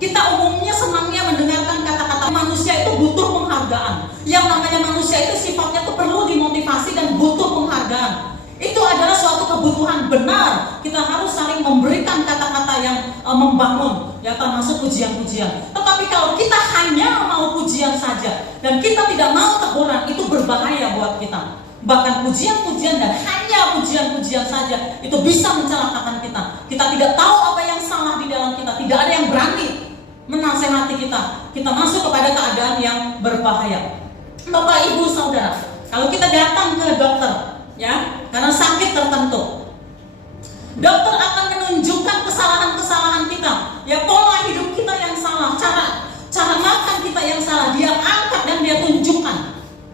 Kita umumnya senangnya mendengarkan kata-kata manusia itu butuh penghargaan. Yang namanya manusia itu sifatnya tuh perlu dimotivasi dan butuh penghargaan. Itu adalah suatu kebutuhan benar. Kita harus saling memberikan kata-kata yang membangun, ya, termasuk pujian-pujian. Tetapi kalau kita hanya mau pujian saja dan kita tidak mau teguran, itu berbahaya buat kita. Bahkan pujian-pujian dan hanya pujian-pujian saja itu bisa mencelakakan kita. Kita tidak tahu apa yang salah di dalam kita. Tidak ada yang berani menasehati kita. Kita masuk kepada keadaan yang berbahaya. Bapak, Ibu, Saudara, kalau kita datang ke dokter, ya, karena sakit tertentu, dokter akan menunjukkan kesalahan-kesalahan kita, ya, pola hidup kita yang salah, cara makan kita yang salah, dia angkat dan dia tunjukkan.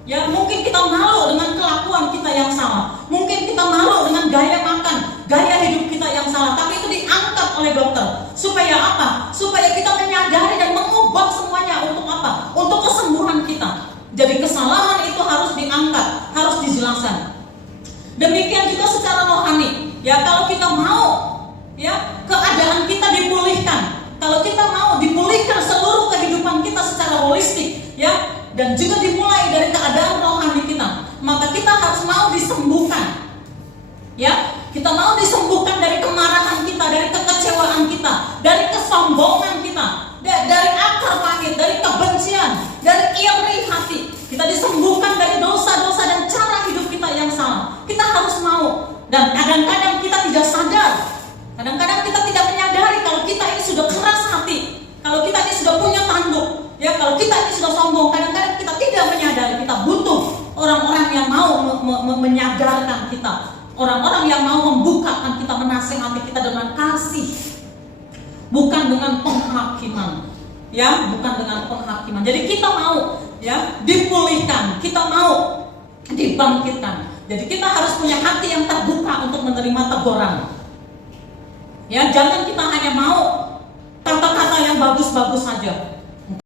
Ya, mungkin kita malu dengan kelakuan kita yang salah, mungkin kita malu dengan gaya makan, gaya hidup kita yang salah, tapi itu diangkat oleh dokter. Supaya apa? Supaya kita menyadari dan mengubah semuanya. Untuk apa? Untuk kesembuhan kita. Jadi kesalahan itu harus diangkat, harus dijelaskan. Demikian juga secara rohani. Ya, kalau kita mau, ya, keadaan kita dipulihkan, kalau kita mau dipulihkan seluruh kehidupan kita secara holistik, ya, dan juga dimulai dari keadaan rohani kita, maka kita harus mau disembuhkan. Ya, kita mau disembuhkan dari kemarahan kita, dari kekecewaan kita, dari kesombongan kita, dari akar pahit, dari kebencian, dari iri hati. Kita disembuhkan dari dosa-dosa dan cara hidup kita yang salah. Kita harus mau. Dan kadang-kadang kita tidak sadar, kadang-kadang kita tidak menyadari kalau kita ini sudah keras hati, kalau kita ini sudah punya tanduk, ya, kalau kita ini sudah sombong. Kadang-kadang kita tidak menyadari, kita butuh orang-orang yang mau menyadarkan kita, orang-orang yang mau membukakan kita, menasehati kita dengan kasih, bukan dengan penghakiman, ya, bukan dengan penghakiman. Jadi kita mau, ya, dipulihkan, kita mau dibangkitkan. Jadi kita harus punya hati yang terbuka untuk menerima teguran. Ya, jangan kita hanya mau kata-kata yang bagus-bagus saja.